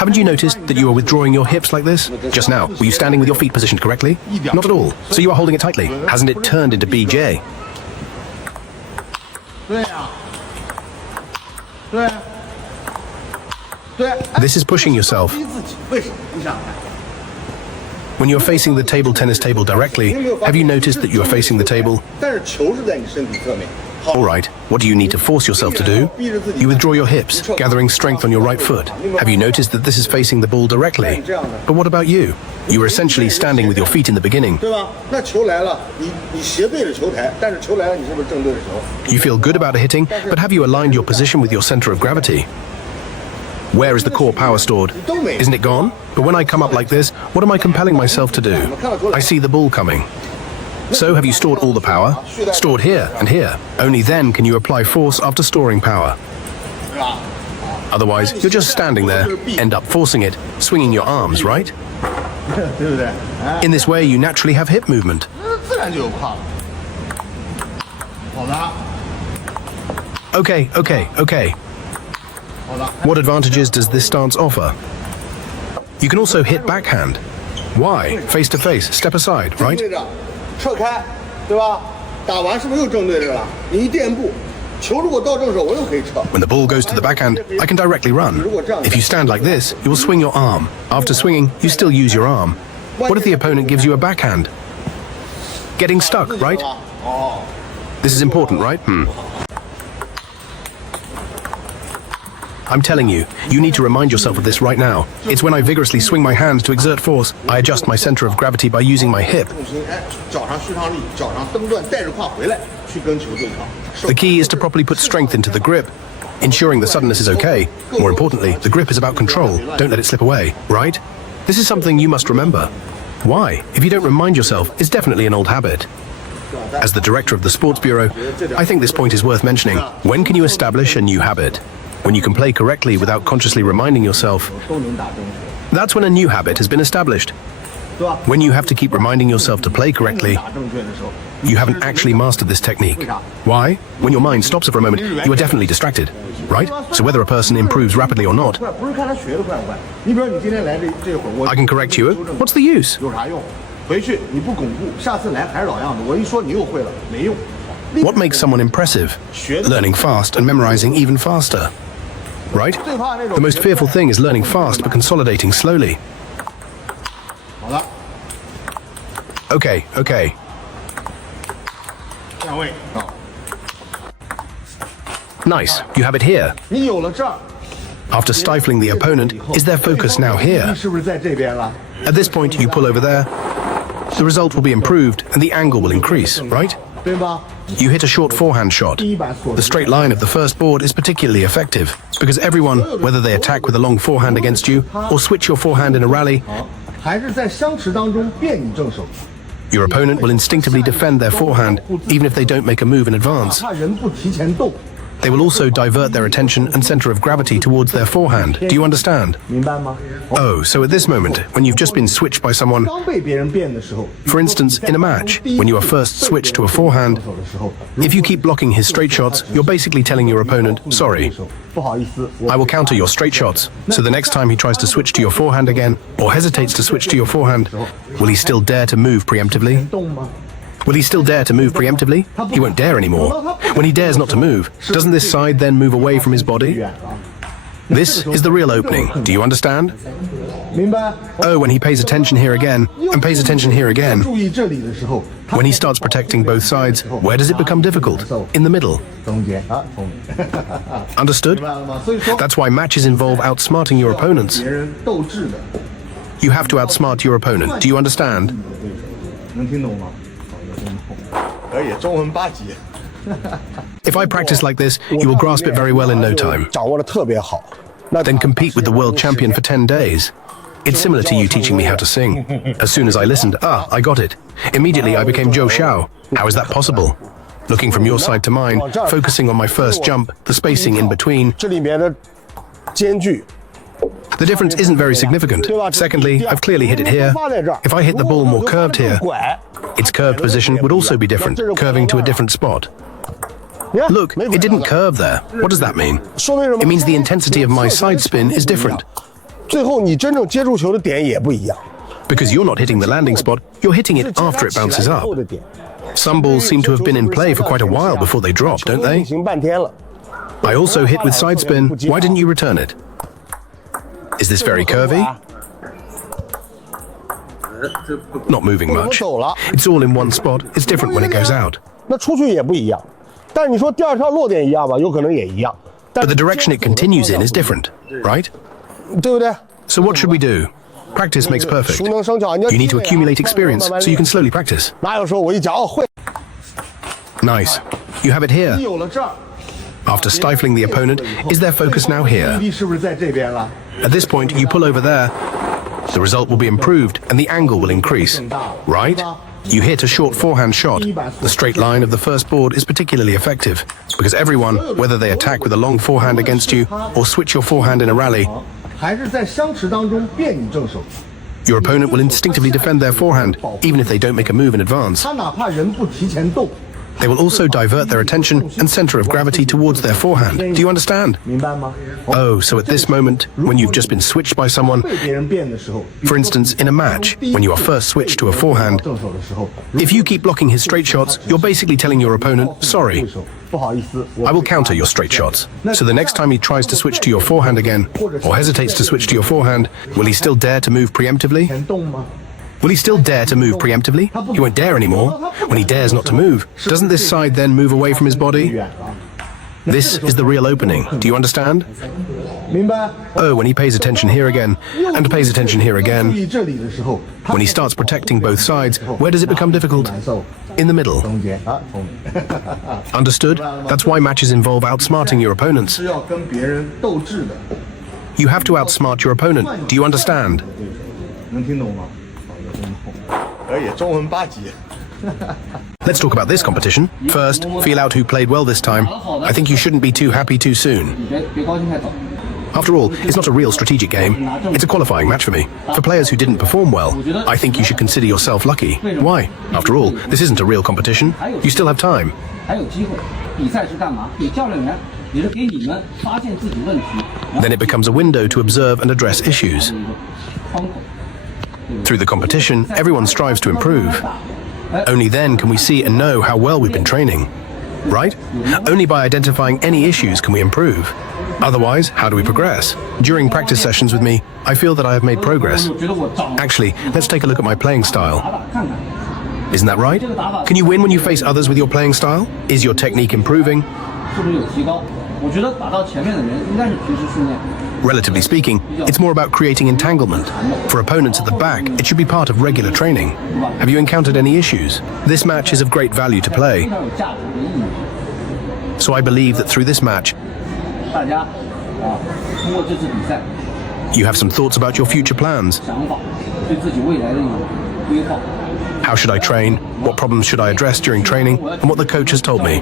Haven't you noticed that you are withdrawing your hips like this? Just now, were you standing with your feet positioned correctly? Not at all. So you are holding it tightly. Hasn't it turned into BJ? This is pushing yourself. When you're facing the table tennis table directly, have you noticed that you are facing the table? All right, what do you need to force yourself to do? You withdraw your hips, gathering strength on your right foot. Have you noticed that this is facing the ball directly? But what about you? You were essentially standing with your feet in the beginning. You feel good about hitting, but have you aligned your position with your center of gravity? Where is the core power stored? Isn't it gone? But when I come up like this, what am I compelling myself to do? I see the ball coming. So have you stored all the power? Stored here and here. Only then can you apply force after storing power. Otherwise, you're just standing there, end up forcing it, swinging your arms, right? In this way, you naturally have hip movement. Okay. What advantages does this stance offer? You can also hit backhand. Why? Face to face, step aside, right? When the ball goes to the backhand, I can directly run. If you stand like this, you will swing your arm. After swinging, you still use your arm. What if the opponent gives you a backhand? Getting stuck, right? This is important, right? I'm telling you, you need to remind yourself of this right now. It's when I vigorously swing my hands to exert force, I adjust my center of gravity by using my hip. The key is to properly put strength into the grip, ensuring the suddenness is okay. More importantly, the grip is about control. Don't let it slip away, right? This is something you must remember. Why? If you don't remind yourself, it's definitely an old habit. As the director of the Sports Bureau, I think this point is worth mentioning. When can you establish a new habit? When you can play correctly without consciously reminding yourself. That's when a new habit has been established. When you have to keep reminding yourself to play correctly, you haven't actually mastered this technique. Why? When your mind stops for a moment, you are definitely distracted, right? So whether a person improves rapidly or not, I can correct you. What's the use? What makes someone impressive? Learning fast and memorizing even faster. Right? The most fearful thing is learning fast but consolidating slowly. Okay. Nice, you have it here. After stifling the opponent, is their focus now here? At this point, you pull over there. The result will be improved and the angle will increase, right? You hit a short forehand shot. The straight line of the first board is particularly effective because everyone, whether they attack with a long forehand against you or switch your forehand in a rally, your opponent will instinctively defend their forehand even if they don't make a move in advance. They will also divert their attention and center of gravity towards their forehand. Do you understand? Oh, so at this moment, when you've just been switched by someone, for instance, in a match, when you are first switched to a forehand, if you keep blocking his straight shots, you're basically telling your opponent, sorry, I will counter your straight shots. So the next time he tries to switch to your forehand again, or hesitates to switch to your forehand, will he still dare to move preemptively? Will he still dare to move preemptively? He won't dare anymore. When he dares not to move, doesn't this side then move away from his body? This is the real opening. Do you understand? Oh, when he pays attention here again, and pays attention here again. When he starts protecting both sides, where does it become difficult? In the middle. Understood? That's why matches involve outsmarting your opponents. You have to outsmart your opponent. Do you understand? If I practice like this, you will grasp it very well in no time. Then compete with the world champion for 10 days. It's similar to you teaching me how to sing. As soon as I listened, I got it. Immediately I became Zhou Xiao. How is that possible? Looking from your side to mine, focusing on my first jump, the spacing in between. The difference isn't very significant. Secondly, I've clearly hit it here. If I hit the ball more curved here, its curved position would also be different, curving to a different spot. Look, it didn't curve there. What does that mean? It means the intensity of my side spin is different. 最后你真正接触球的点也不一样。 Because you're not hitting the landing spot, you're hitting it after it bounces up. Some balls seem to have been in play for quite a while before they drop, don't they? I also hit with side spin. Why didn't you return it? Is this very curvy? Not moving much. It's all in one spot. It's different when it goes out. 那出去也不一样，但是你说第二条落点一样吧，有可能也一样。 But the direction it continues in is different, right? 对不对？ So what should we do? Practice makes perfect. You need to accumulate experience so you can slowly practice. 哪有说我一讲哦会？ Nice. You have it here. After stifling the opponent, is their focus now here? At this point, you pull over there. The result will be improved and the angle will increase, right? You hit a short forehand shot. The straight line of the first board is particularly effective because everyone, whether they attack with a long forehand against you or switch your forehand in a rally, your opponent will instinctively defend their forehand, even if they don't make a move in advance. They will also divert their attention and center of gravity towards their forehand. Do you understand? Oh, so at this moment, when you've just been switched by someone, for instance, in a match, when you are first switched to a forehand, if you keep blocking his straight shots, you're basically telling your opponent, sorry, I will counter your straight shots. So the next time he tries to switch to your forehand again, or hesitates to switch to your forehand, will he still dare to move preemptively? Will he still dare to move preemptively? He won't dare anymore. When he dares not to move, doesn't this side then move away from his body? This is the real opening. Do you understand? Oh, when he pays attention here again, and pays attention here again. When he starts protecting both sides, where does it become difficult? In the middle. Understood? That's why matches involve outsmarting your opponents. You have to outsmart your opponent. Do you understand? Let's talk about this competition. First, feel out who played well this time. I think you shouldn't be too happy too soon. After all, it's not a real strategic game. It's a qualifying match for me. For players who didn't perform well, I think you should consider yourself lucky. Why? After all, this isn't a real competition. You still have time. Then it becomes a window to observe and address issues. Through the competition, everyone strives to improve. Only then can we see and know how well we've been training. Right? Only by identifying any issues can we improve. Otherwise, how do we progress? During practice sessions with me, I feel that I have made progress. Actually, let's take a look at my playing style. Isn't that right? Can you win when you face others with your playing style? Is your technique improving? Relatively speaking, it's more about creating entanglement. For opponents at the back, it should be part of regular training. Have you encountered any issues? This match is of great value to play. So I believe that through this match, you have some thoughts about your future plans. How should I train? What problems should I address during training? And what the coach has told me.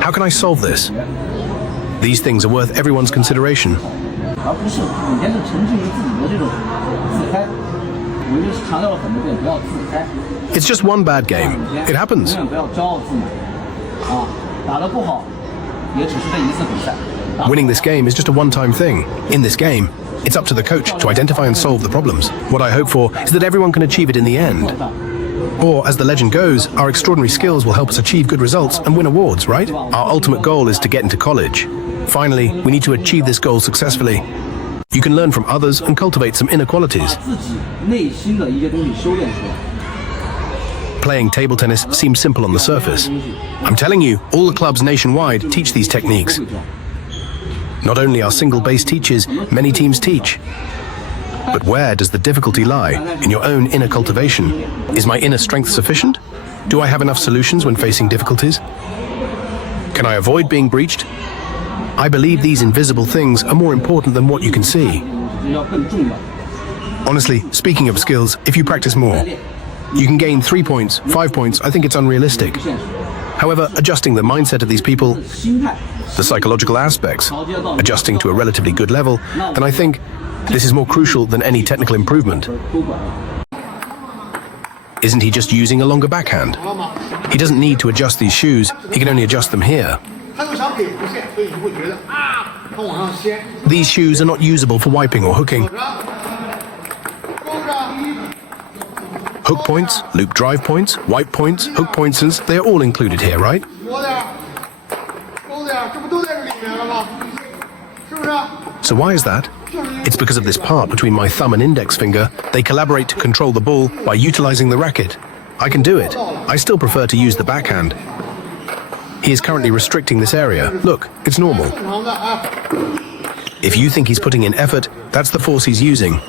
How can I solve this? These things are worth everyone's consideration. It's just one bad game. It happens. Winning this game is just a one-time thing. In this game, it's up to the coach to identify and solve the problems. What I hope for is that everyone can achieve it in the end. Or, as the legend goes, our extraordinary skills will help us achieve good results and win awards, right? Our ultimate goal is to get into college. Finally, we need to achieve this goal successfully. You can learn from others and cultivate some inner qualities. Playing table tennis seems simple on the surface. I'm telling you, all the clubs nationwide teach these techniques. Not only our single-based teachers, many teams teach. But where does the difficulty lie? In your own inner cultivation. Is my inner strength sufficient? Do I have enough solutions when facing difficulties? Can I avoid being breached? I believe these invisible things are more important than what you can see. Honestly, speaking of skills, if you practice more, you can gain 3 points, 5 points. I think it's unrealistic. However, adjusting the mindset of these people, the psychological aspects, adjusting to a relatively good level, then I think this is more crucial than any technical improvement. Isn't he just using a longer backhand? He doesn't need to adjust these shoes, he can only adjust them here. These shoes are not usable for wiping or hooking. Hook points, loop drive points, wipe points, hook pointers, they are all included here, right? So why is that? It's because of this part between my thumb and index finger. They collaborate to control the ball by utilizing the racket. I can do it. I still prefer to use the backhand. He is currently restricting this area. Look, it's normal. If you think he's putting in effort, that's the force he's using.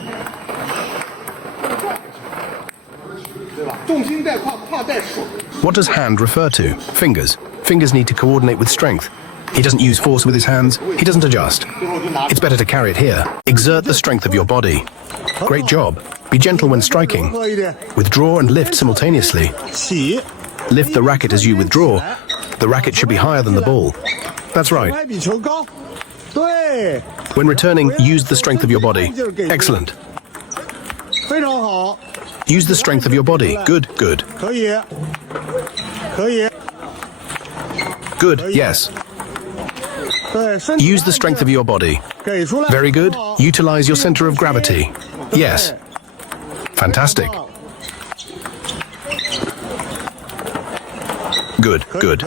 What does hand refer to? Fingers. Fingers need to coordinate with strength. He doesn't use force with his hands. He doesn't adjust. It's better to carry it here. Exert the strength of your body. Great job. Be gentle when striking. Withdraw and lift simultaneously. Lift the racket as you withdraw. The racket should be higher than the ball. That's right. When returning, use the strength of your body. Excellent. Use the strength of your body. Good, good. Good, yes. Use the strength of your body. Very good. Utilize your center of gravity. Yes. Fantastic. Good, good.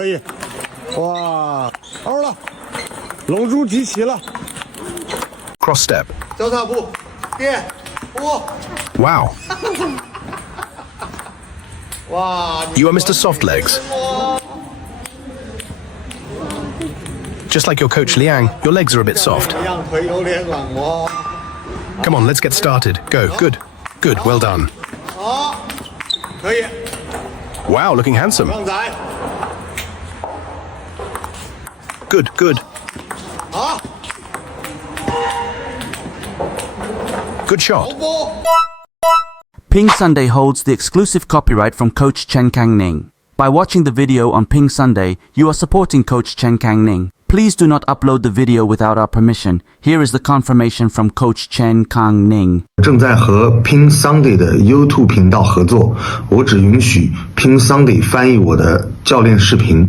Cross step. Wow. You are Mr. Softlegs. Just like your coach Liang, your legs are a bit soft. Come on, let's get started. Go, good. Good, well done. Wow, looking handsome. Good, good. Good shot. PingSunday holds the exclusive copyright from Coach ChenKangNing. By watching the video on PingSunday, you are supporting Coach ChenKangNing. Please do not upload the video without our permission. Here is the confirmation from Coach ChenKangNing. 正在和 PingSunday 的 YouTube 频道合作，我只允许 PingSunday 翻译我的教练视频。